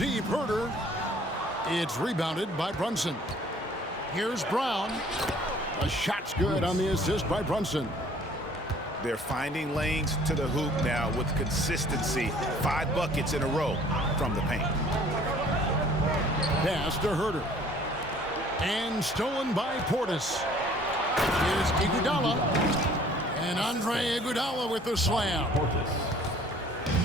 deep Herder. It's rebounded by Brunson. Here's Brown. A shot's good on the assist by Brunson. They're finding lanes to the hoop now with consistency. 5 buckets in a row from the paint. Pass to Herder. And stolen by Portis. Here's Iguodala. And Andre Iguodala with the slam.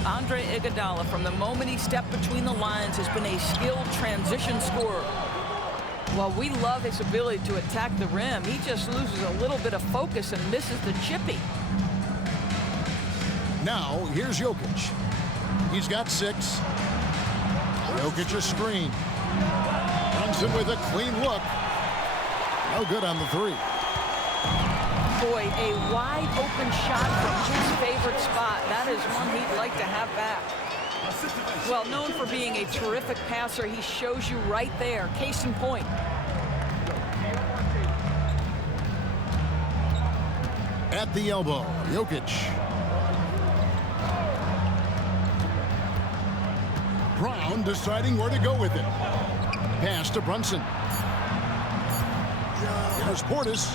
Andre Iguodala, from the moment he stepped between the lines, has been a skilled transition scorer. While we love his ability to attack the rim, he just loses a little bit of focus and misses the chippy. Now, here's Jokic. He's got 6. Jokic a screen. Brunson with a clean look. No good on the 3. Boy, a wide open shot from his favorite spot. That is one he'd like to have back. Well, known for being a terrific passer, he shows you right there. Case in point. At the elbow, Jokic. Brown deciding where to go with it. Pass to Brunson. Here's Portis.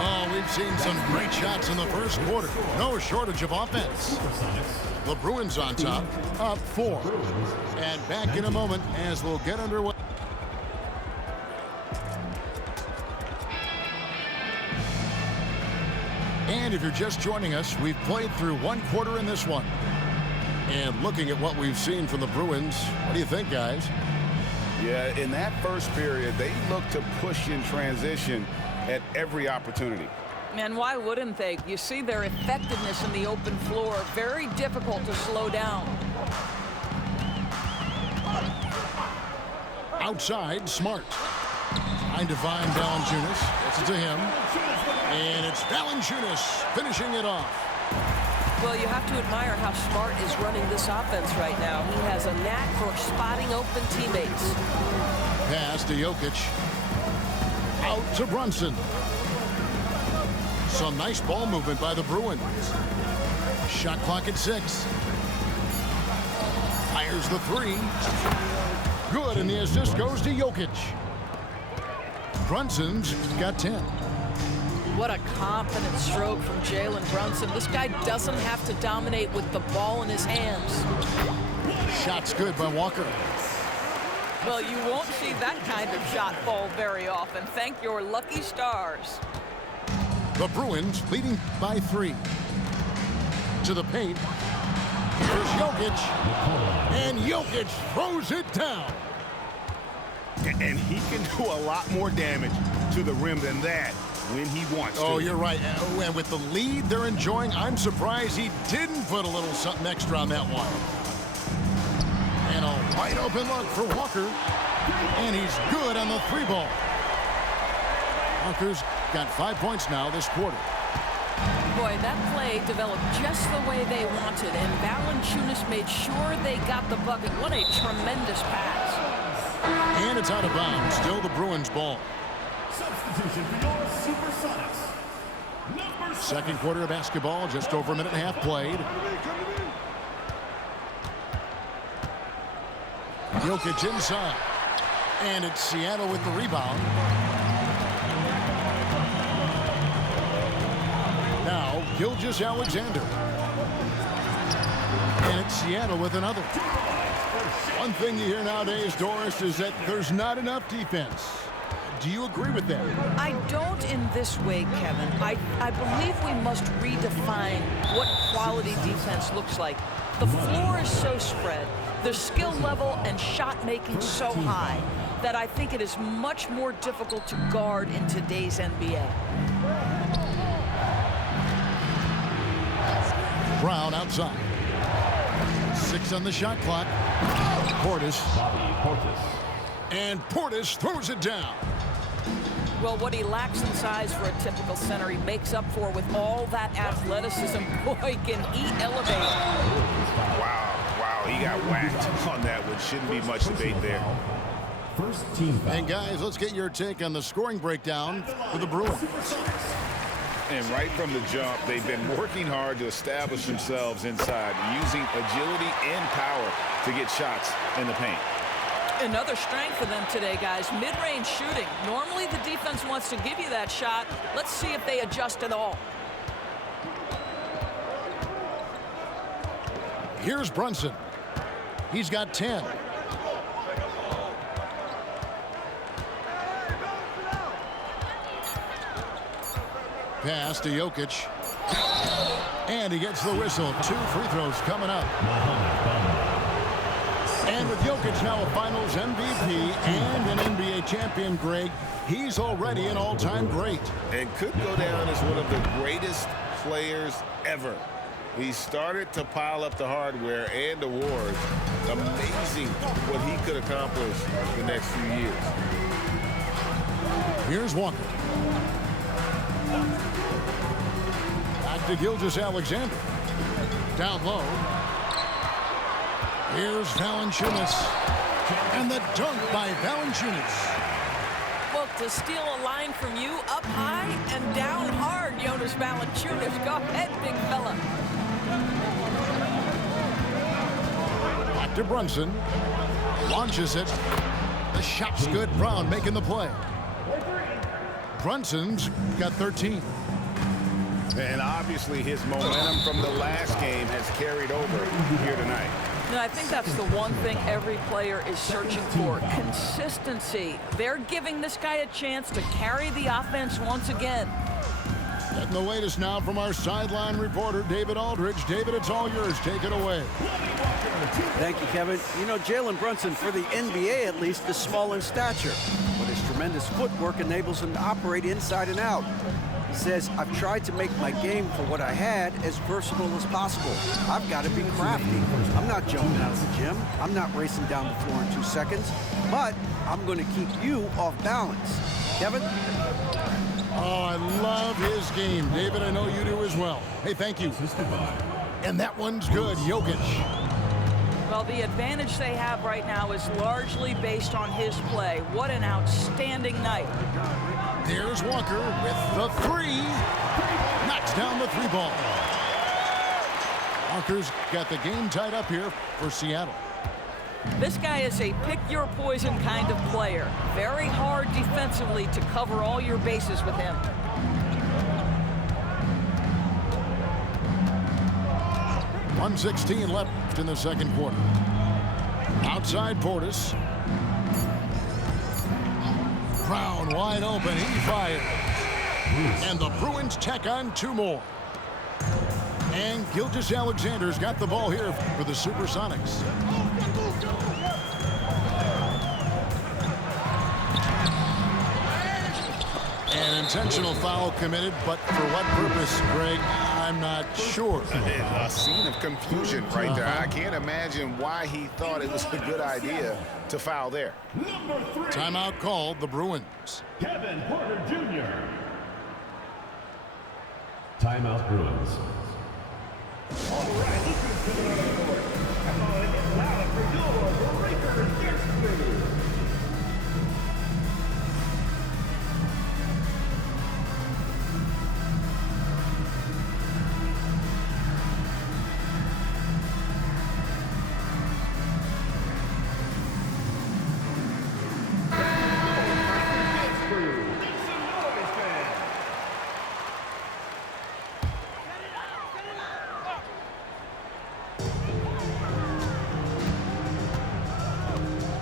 Oh, we've seen some great shots in the first quarter. No shortage of offense. The Bruins on top, up 4. And back in a moment as we'll get underway. And if you're just joining us, we've played through 1 quarter in this one. And looking at what we've seen from the Bruins, what do you think, guys? Yeah, in that first period, they looked to push in transition at every opportunity. And why wouldn't they? You see their effectiveness in the open floor. Very difficult to slow down. Outside, Smart. Trying to find Valanciunas. Gets it to him. And it's Valanciunas finishing it off. Well, you have to admire how Smart is running this offense right now. He has a knack for spotting open teammates. Pass to Jokic. Out to Brunson. Some nice ball movement by the Bruins. Shot clock at 6. Fires the 3. Good, and the assist goes to Jokic. Brunson's got 10. What a confident stroke from Jalen Brunson. This guy doesn't have to dominate with the ball in his hands. Shot's good by Walker. Well, you won't see that kind of shot fall very often. Thank your lucky stars. The Bruins leading by 3. To the paint. Here's Jokic. And Jokic throws it down. And he can do a lot more damage to the rim than that when he wants to. Oh, you're right. And with the lead they're enjoying, I'm surprised he didn't put a little something extra on that one. And a wide open look for Walker. And he's good on the 3 ball. Walker's got 5 points now this quarter. Boy, that play developed just the way they wanted, and Valanciunas made sure they got the bucket. What a tremendous pass. And it's out of bounds. Still the Bruins ball. Substitution for your Supersonics. Number 7. Second quarter of basketball, just over a minute and a half played. Jokic inside. And it's Seattle with the rebound. Now, Gilgeous-Alexander. And it's Seattle with another. One thing you hear nowadays, Doris, is that there's not enough defense. Do you agree with that? I don't in this way, Kevin. I believe we must redefine what quality defense looks like. The floor is so spread, the skill level and shot making so high that I think it is much more difficult to guard in today's NBA. Brown outside. 6 on the shot clock. Portis. And Portis throws it down. Well, what he lacks in size for a typical center, he makes up for with all that athleticism. Boy, can he elevate. Wow, he got whacked on that one. Shouldn't be much debate there. First team foul. And guys, let's get your take on the scoring breakdown for the Bruins. And right from the jump, they've been working hard to establish themselves inside, using agility and power to get shots in the paint. Another strength for them today, guys. Mid-range shooting. Normally the defense wants to give you that shot. Let's see if they adjust at all. Here's Brunson. He's got 10. Pass to Jokic. And he gets the whistle. 2 free throws coming up. And with Jokic now a Finals MVP and an NBA champion, Greg, he's already an all-time great. And could go down as one of the greatest players ever. He started to pile up the hardware and awards. Amazing what he could accomplish the next few years. Here's Walker. Back to Gilgeous-Alexander. Down low. Here's Valanciunas. And the dunk by Valanciunas. Well, to steal a line from you, up high and down hard, Jonas Valanciunas. Go ahead, big fella. Back to Brunson. Launches it. The shot's good. Brown making the play. Brunson's got 13. And obviously his momentum from the last game has carried over here tonight. No, I think that's the one thing every player is searching for. Consistency. They're giving this guy a chance to carry the offense once again. Getting the latest now from our sideline reporter, David Aldridge. David, it's all yours. Take it away. Thank you, Kevin. You know, Jalen Brunson, for the NBA at least, is small in stature, but his tremendous footwork enables him to operate inside and out. He says, I've tried to make my game for what I had as versatile as possible. I've got to be crafty. I'm not jumping out of the gym. I'm not racing down the floor in 2 seconds, but I'm going to keep you off balance. Kevin? Oh, I love his game. David, I know you do as well. Hey, thank you. And that one's good. Jokic. Well, the advantage they have right now is largely based on his play. What an outstanding night. There's Walker with the 3. Knocks down the 3 ball. Walker's got the game tied up here for Seattle. This guy is a pick-your-poison kind of player. Very hard defensively to cover all your bases with him. .116 left in the second quarter. Outside Portis. Brown wide open. He fires. And the Bruins tack on 2 more. And Gilgeous-Alexander's got the ball here for the Supersonics. An intentional foul committed, but for what purpose, Greg? I'm not sure. A scene of confusion right there. I can't imagine why he thought it was a good idea to foul there. Timeout called, the Bruins. Kevin Porter Jr. Timeout, Bruins. All right, this is coming on the court. Come on and get loud for your breaker next.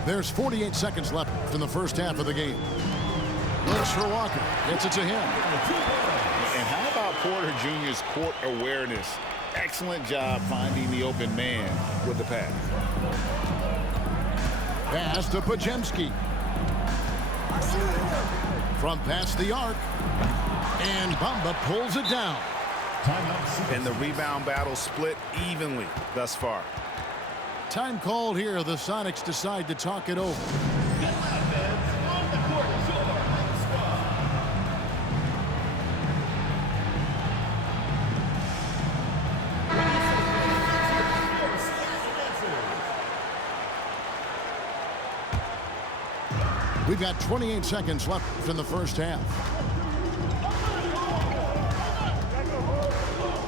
There's 48 seconds left in the first half of the game. Looks for Walker. Gets it to him. And how about Porter Jr.'s court awareness? Excellent job finding the open man with the pass. Pass to Podziemski. From past the arc. And Bamba pulls it down. And the rebound battle split evenly thus far. Time called here. The Sonics decide to talk it over. We've got 28 seconds left in the first half.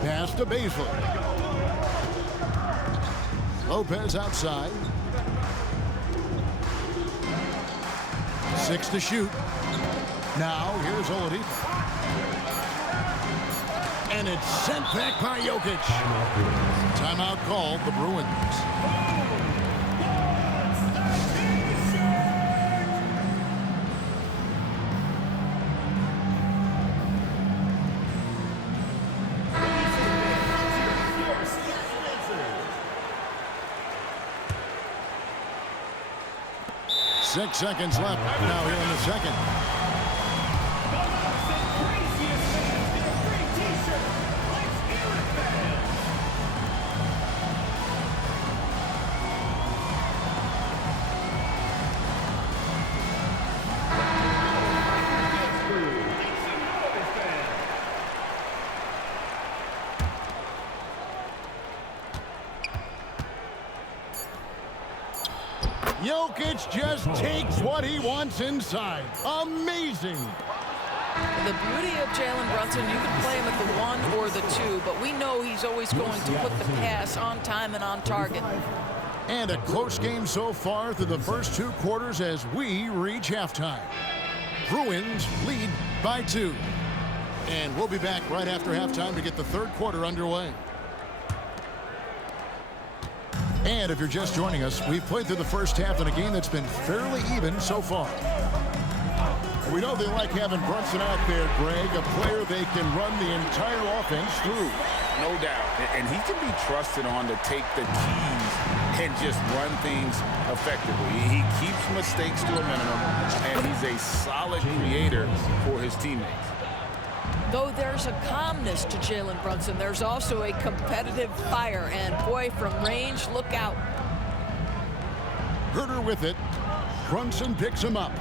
Pass to Baszler. Lopez outside. 6 to shoot. Now here's Oladipo. And it's sent back by Jokic. Timeout called the Bruins. Six seconds left now here in the second. Jokic just takes what he wants inside. Amazing. The beauty of Jalen Brunson, you can play him at the 1 or the 2, but we know he's always going to put the pass on time and on target. And a close game so far through the first 2 quarters as we reach halftime. Bruins lead by 2. And we'll be back right after halftime to get the third quarter underway. And if you're just joining us, we've played through the first half in a game that's been fairly even so far. We know they like having Brunson out there, Greg, a player they can run the entire offense through. No doubt. And he can be trusted on to take the keys and just run things effectively. He keeps mistakes to a minimum, and he's a solid creator for his teammates. Though there's a calmness to Jalen Brunson, there's also a competitive fire. And, boy, from range, look out. Herter with it. Brunson picks him up.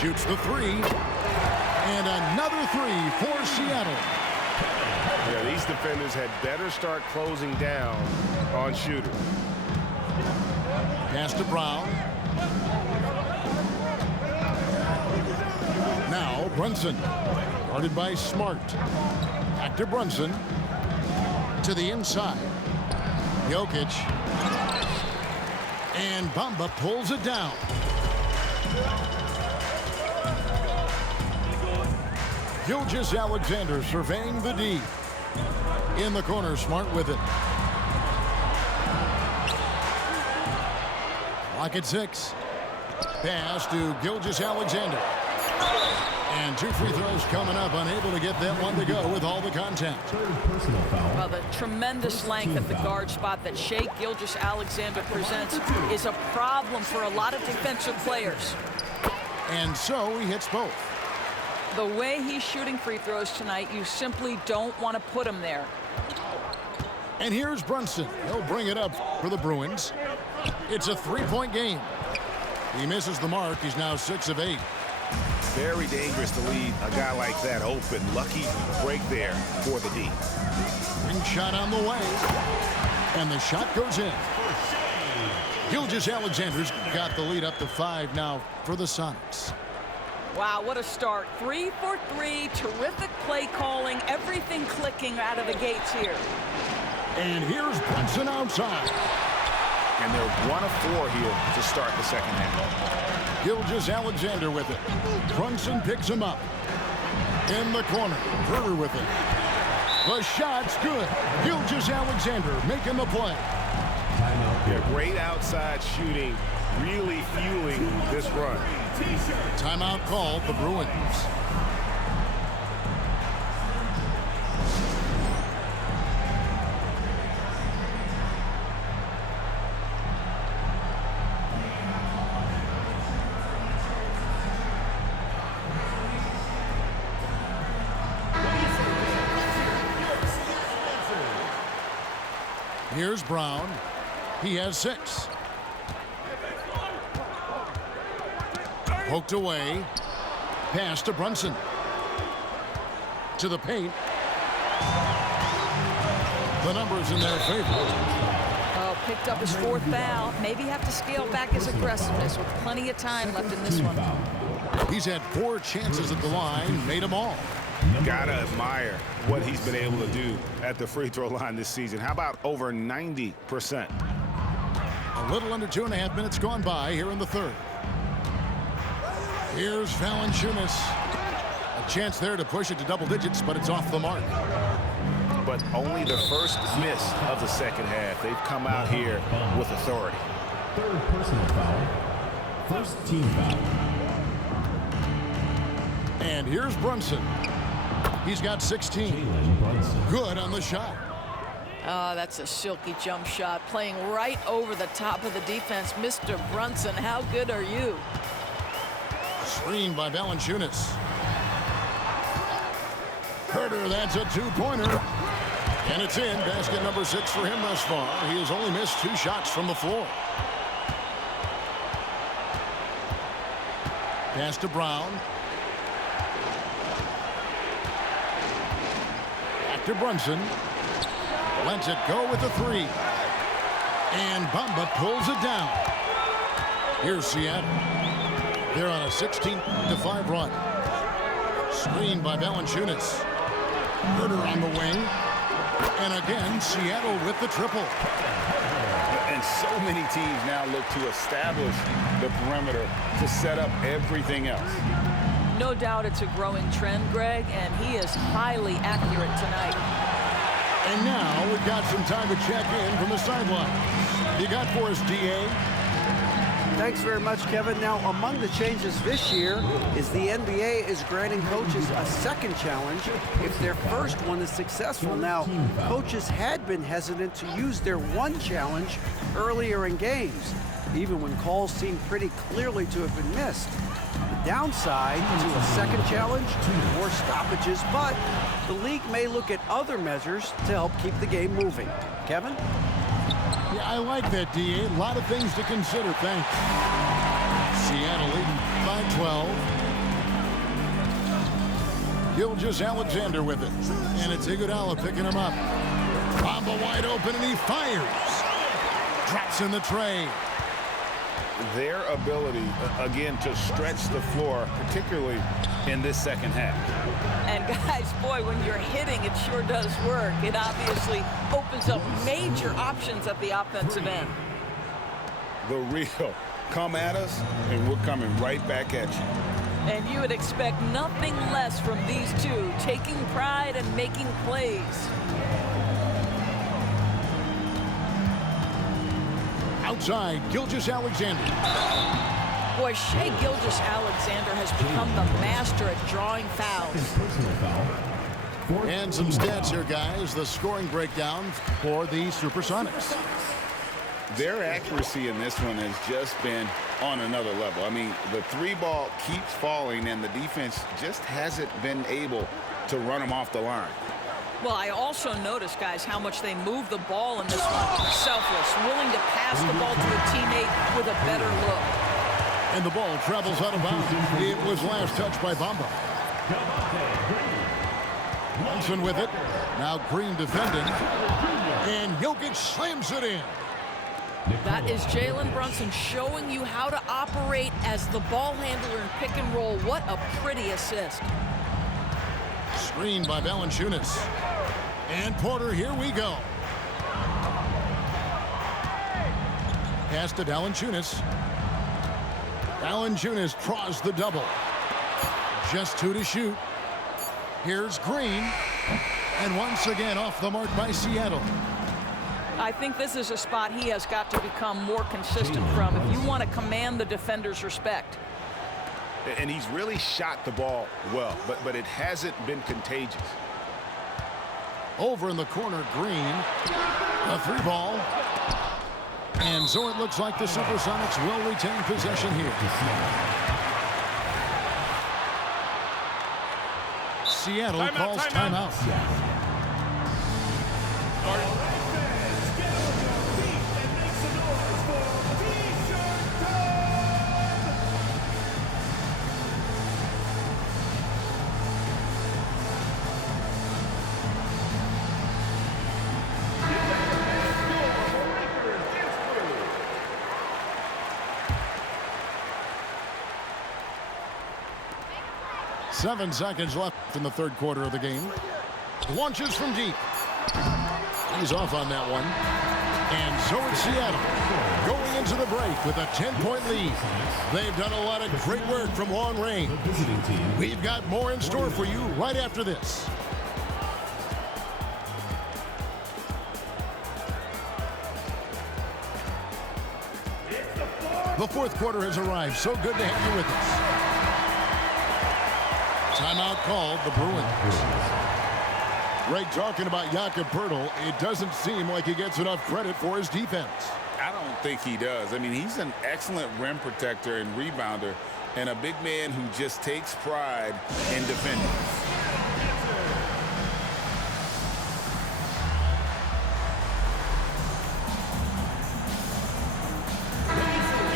Shoots the 3. And another 3 for Seattle. Yeah, these defenders had better start closing down on shooters. Pass to Brown. Now Brunson. Guarded by Smart. Back to Brunson. To the inside. Jokic. And Bamba pulls it down. Gilgeous-Alexander surveying the D. In the corner, Smart with it. Clock at 6. Pass to Gilgeous-Alexander. And 2 free throws coming up, unable to get that one to go with all the contact. Well, the tremendous length at the guard spot that Shai Gilgeous-Alexander presents is a problem for a lot of defensive players. And so he hits both. The way he's shooting free throws tonight, you simply don't want to put him there. And here's Brunson. He'll bring it up for the Bruins. It's a 3-point game. He misses the mark. He's now 6 of 8. Very dangerous to leave a guy like that open. Lucky break there for the D. Ring shot on the way. And the shot goes in. Gilgeous-Alexander's got the lead up to 5 now for the Sonics. Wow, what a start. 3 for 3. Terrific play calling. Everything clicking out of the gates here. And here's Brunson outside. And they're 1 of 4 here to start the second half. Gilgeous-Alexander with it. Brunson picks him up. In the corner. Herter with it. The shot's good. Gilgeous-Alexander making the play. Yeah, great outside shooting, really fueling this run. Timeout called the Bruins. Here's Brown. He has 6. Poked away. Pass to Brunson. To the paint. The numbers in their favor. Oh, picked up his 4th foul. Maybe have to scale back his aggressiveness with plenty of time left in this one. He's had 4 chances at the line, made them all. Gotta admire what he's been able to do at the free throw line this season. How about over 90%? A little under 2.5 minutes gone by here in the third. Here's Valanciunas. A chance there to push it to double digits, but it's off the mark. But only the first miss of the second half. They've come out here with authority. Third personal foul. First team foul. And here's Brunson. He's got 16. Jalen Brunson. Good on the shot. Oh, that's a silky jump shot, playing right over the top of the defense. Mr. Brunson, how good are you? Screened by Valanciunas. Herter, that's a two-pointer. And it's in. Basket number 6 for him thus far. He has only missed 2 shots from the floor. Pass to Brown. Back to Brunson. Lets it go with the 3. And Bamba pulls it down. Here's Seattle. They're on a 16-5 run. Screened by Valanciunas. Herter on the wing. And again, Seattle with the triple. And so many teams now look to establish the perimeter to set up everything else. No doubt it's a growing trend, Greg, and he is highly accurate tonight. And now we've got some time to check in from the sideline. You got for us, D.A.? Thanks very much, Kevin. Now, among the changes this year is the NBA is granting coaches a second challenge if their first one is successful. Now, coaches had been hesitant to use their one challenge earlier in games, even when calls seemed pretty clearly to have been missed. The downside to a second challenge, more stoppages, but the league may look at other measures to help keep the game moving. Kevin? Yeah, I like that, D.A. A lot of things to consider. Thanks. Seattle leading by 12. Gilgeous-Alexander with it. And it's Iguodala picking him up. Bamba wide open, and he fires. Drops in the tray. Their ability, again, to stretch the floor, particularly in this second half. And guys, boy, when you're hitting, it sure does work. It obviously opens up major options at the offensive end. The real come at us, and we're coming right back at you. And you would expect nothing less from these two, taking pride and making plays. Outside, Gilgeous-Alexander. Boy, Shai Gilgeous-Alexander has become the master at drawing fouls. Personal foul. And some stats here, guys. The scoring breakdown for the Supersonics. Their accuracy in this one has just been on another level. I mean, the 3-ball keeps falling, and the defense just hasn't been able to run them off the line. Well, I also noticed, guys, how much they move the ball in this one. Selfless, willing to pass the ball to a teammate with a better look. And the ball travels out of bounds. It was last touched by Bamba. Brunson with it. Now Green defending. And Jokic slams it in. That is Jalen Brunson showing you how to operate as the ball handler in pick and roll. What a pretty assist. Screened by Valanciunas. And Porter, here we go. Pass to Valanciunas. Valanciunas draws the double. Just 2 to shoot. Here's Green. And once again off the mark by Seattle. I think this is a spot he has got to become more consistent from if you want to command the defender's respect. And he's really shot the ball well, but it hasn't been contagious. Over in the corner, Green. A 3-ball. And so it looks like the Supersonics will retain possession here. Seattle calls timeout. 7 seconds left in the third quarter of the game. Launches from deep. He's off on that one. And so it's Seattle going into the break with a 10-point lead. They've done a lot of great work from long range. We've got more in store for you right after this. The fourth quarter has arrived. So good to have you with us. Timeout called, the Bruins. Greg talking about Jakob Poeltl. It doesn't seem like he gets enough credit for his defense. I don't think he does. I mean, he's an excellent rim protector and rebounder, and a big man who just takes pride in defending.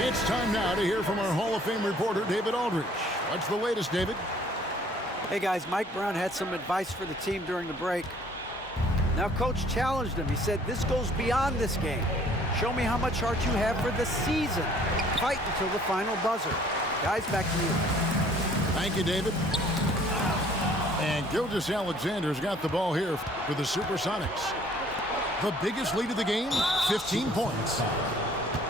It's time now to hear from our Hall of Fame reporter, David Aldridge. What's the latest, David? Hey guys, Mike Brown had some advice for the team during the break. Now Coach challenged him. He said, this goes beyond this game. Show me how much heart you have for the season. Fight until the final buzzer. Guys, back to you. Thank you, David. And Gilgeous-Alexander's got the ball here for the Supersonics. The biggest lead of the game, 15 points.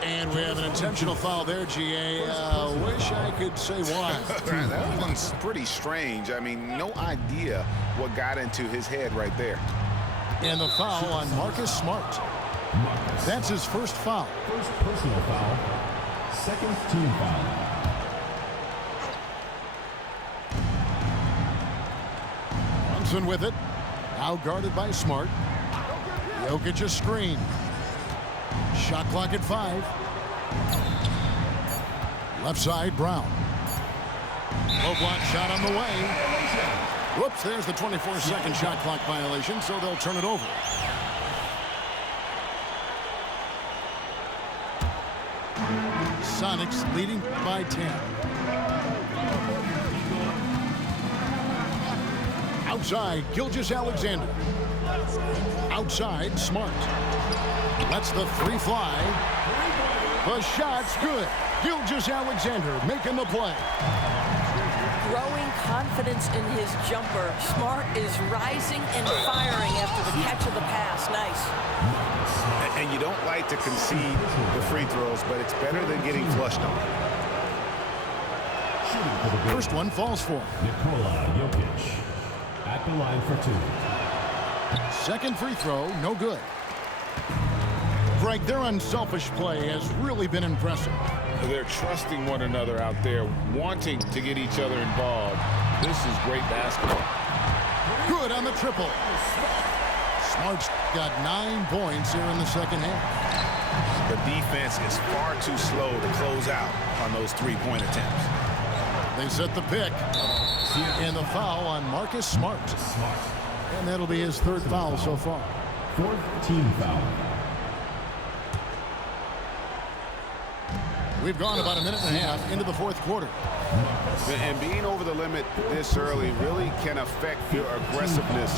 And we have an intentional foul there, GA. Wish I could say why. That one's pretty strange. I mean, no idea what got into his head right there. And the foul on Marcus Smart. That's his first foul. First personal foul. Second team foul. Brunson with it. Now guarded by Smart. Jokic a screen. Shot clock at 5. Left side, Brown. Low block shot on the way. Whoops, there's the 24-second shot clock violation, so they'll turn it over. Sonics leading by 10. Outside, Gilgeous-Alexander. Outside, Smart. Lets the three fly. The shot's good. Gilgeous-Alexander making the play. Growing confidence in his jumper. Smart is rising and firing after the catch of the pass. Nice. And you don't like to concede the free throws, but it's better than getting flushed on. First one falls for him. Nikola Jokic at the line for 2. Second free throw, no good. Greg, their unselfish play has really been impressive. They're trusting one another out there, wanting to get each other involved. This is great basketball. Good on the triple. Smart's got 9 points here in the second half. The defense is far too slow to close out on those three-point attempts. They set the pick. And the foul on Marcus Smart. And that'll be his third foul so far. Fourth team foul. We've gone about a minute and a half into the fourth quarter. And being over the limit this early really can affect your aggressiveness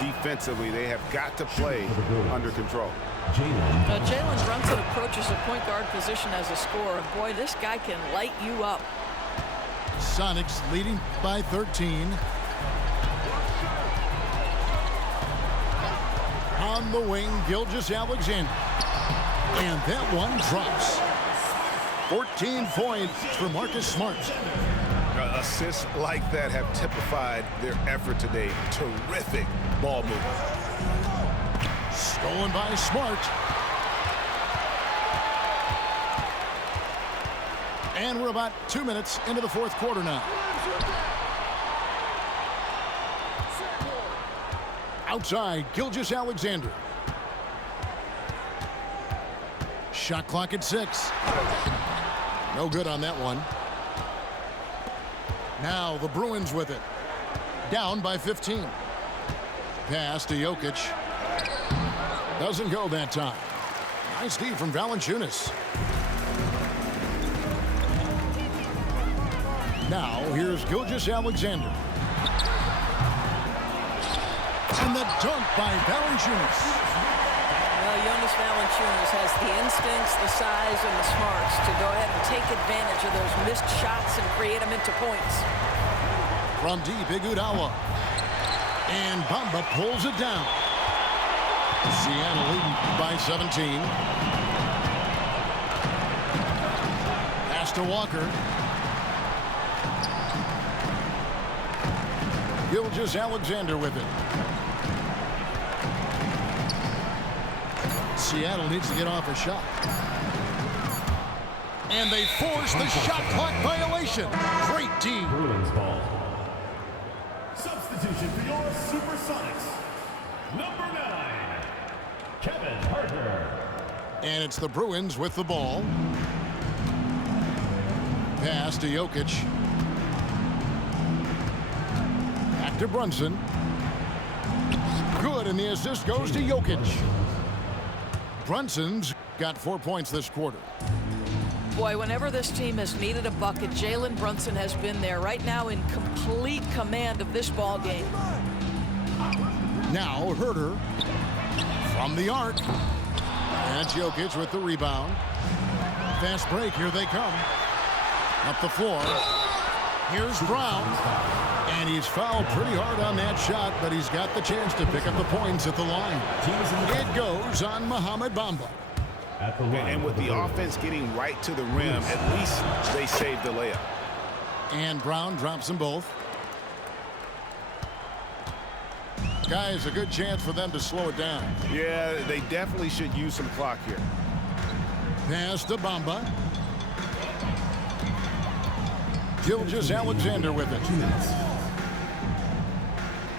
defensively. They have got to play under control. Jalen Brunson approaches the point guard position as a scorer. Boy, this guy can light you up. Sonics leading by 13. On the wing, Gilgeous-Alexander. And that one drops. 14 points for Marcus Smart. Assists like that have typified their effort today. Terrific ball movement. Stolen by Smart. And we're about 2 minutes into the fourth quarter now. Outside, Gilgeous-Alexander. Shot clock at 6. No good on that one. Now the Bruins with it. Down by 15. Pass to Jokic. Doesn't go that time. Nice D from Valanciunas. Now here's Gilgeous-Alexander. And the dunk by Valanciunas. Well, Jonas Valanciunas has the instincts, the size, and the smarts to go ahead and take advantage of those missed shots and create them into points. From deep, Iguodala. And Bamba pulls it down. Seattle leading by 17. Pass to Walker. Gilgeous-Alexander with it. Seattle needs to get off a shot. And they force the shot clock violation. Great team. Bruins ball. Substitution for your Supersonics. Number 9, Kevin Huerter. And it's the Bruins with the ball. Pass to Jokic. Back to Brunson. Good, and the assist goes to Jokic. Brunson's got 4 points this quarter. Boy, whenever this team has needed a bucket, Jalen Brunson has been there. Right now in complete command of this ball game. Now Huerter from the arc. And Jokic with the rebound. Fast break, here they come. Up the floor. Here's Brown. And he's fouled pretty hard on that shot, but he's got the chance to pick up the points at the line. It goes on Mohamed Bamba. And with the offense getting right to the rim, at least they saved the layup. And Brown drops them both. Guys, a good chance for them to slow it down. Yeah, they definitely should use some clock here. Pass to Bamba. Gilgeous-Alexander with it.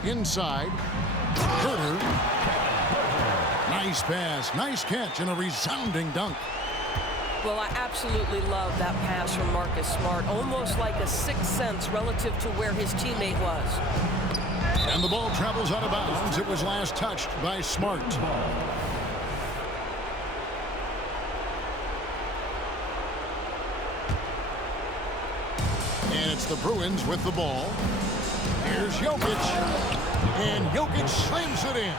Inside. Huerter. Nice pass, nice catch, and a resounding dunk. Well, I absolutely love that pass from Marcus Smart. Almost like a sixth sense relative to where his teammate was. And the ball travels out of bounds. It was last touched by Smart. And it's the Bruins with the ball. Here's Jokic. And Jokic slams it in.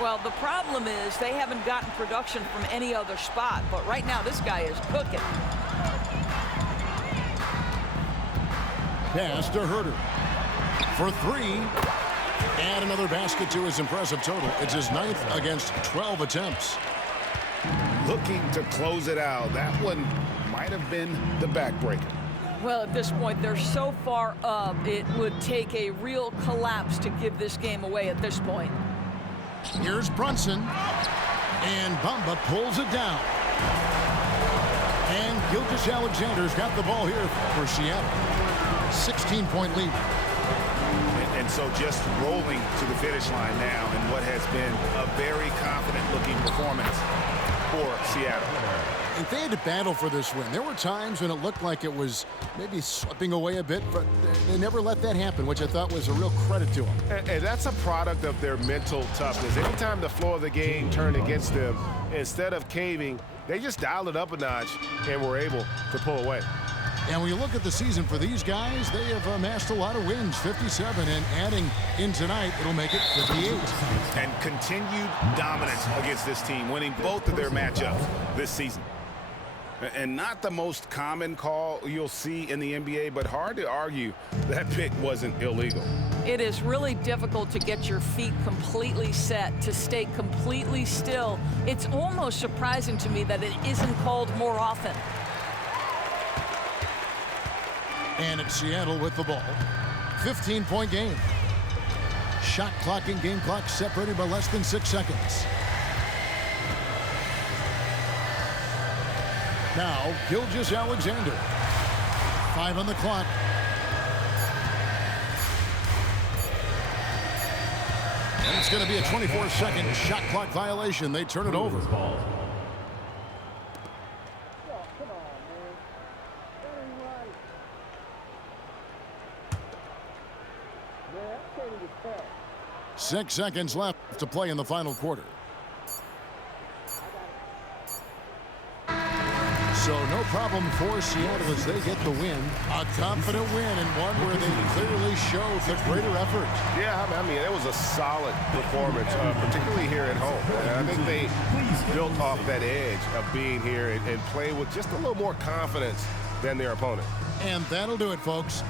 Well, the problem is they haven't gotten production from any other spot, but right now this guy is cooking. Pass to Huerter for three. And another basket to his impressive total. It's his 9th against 12 attempts. Looking to close it out. That one might have been the backbreaker. Well, at this point, they're so far up, it would take a real collapse to give this game away at this point. Here's Brunson, and Bamba pulls it down. And Gilgeous-Alexander's got the ball here for Seattle. 16-point lead. And so just rolling to the finish line now in what has been a very confident-looking performance for Seattle. If they had to battle for this win, there were times when it looked like it was maybe slipping away a bit, but they never let that happen, which I thought was a real credit to them. And that's a product of their mental toughness. Anytime the floor of the game turned against them, instead of caving, they just dialed it up a notch and were able to pull away. And when you look at the season for these guys, they have amassed a lot of wins, 57, and adding in tonight, it'll make it 58. And continued dominance against this team, winning both of their matchups this season. And not the most common call you'll see in the NBA, but hard to argue that pick wasn't illegal. It is really difficult to get your feet completely set, to stay completely still. It's almost surprising to me that it isn't called more often. And it's Seattle with the ball. 15-point game. Shot clock and game clock separated by less than 6 seconds. Now, Gilgeous-Alexander. 5 on the clock. And it's going to be a 24-second shot clock violation. They turn it over. Six seconds left to play in the final quarter. So no problem for Seattle as they get the win. A confident win and one where they clearly showed the greater effort. Yeah, I mean, it was a solid performance, particularly here at home. And I think they built off that edge of being here and playing with just a little more confidence than their opponent. And that'll do it, folks.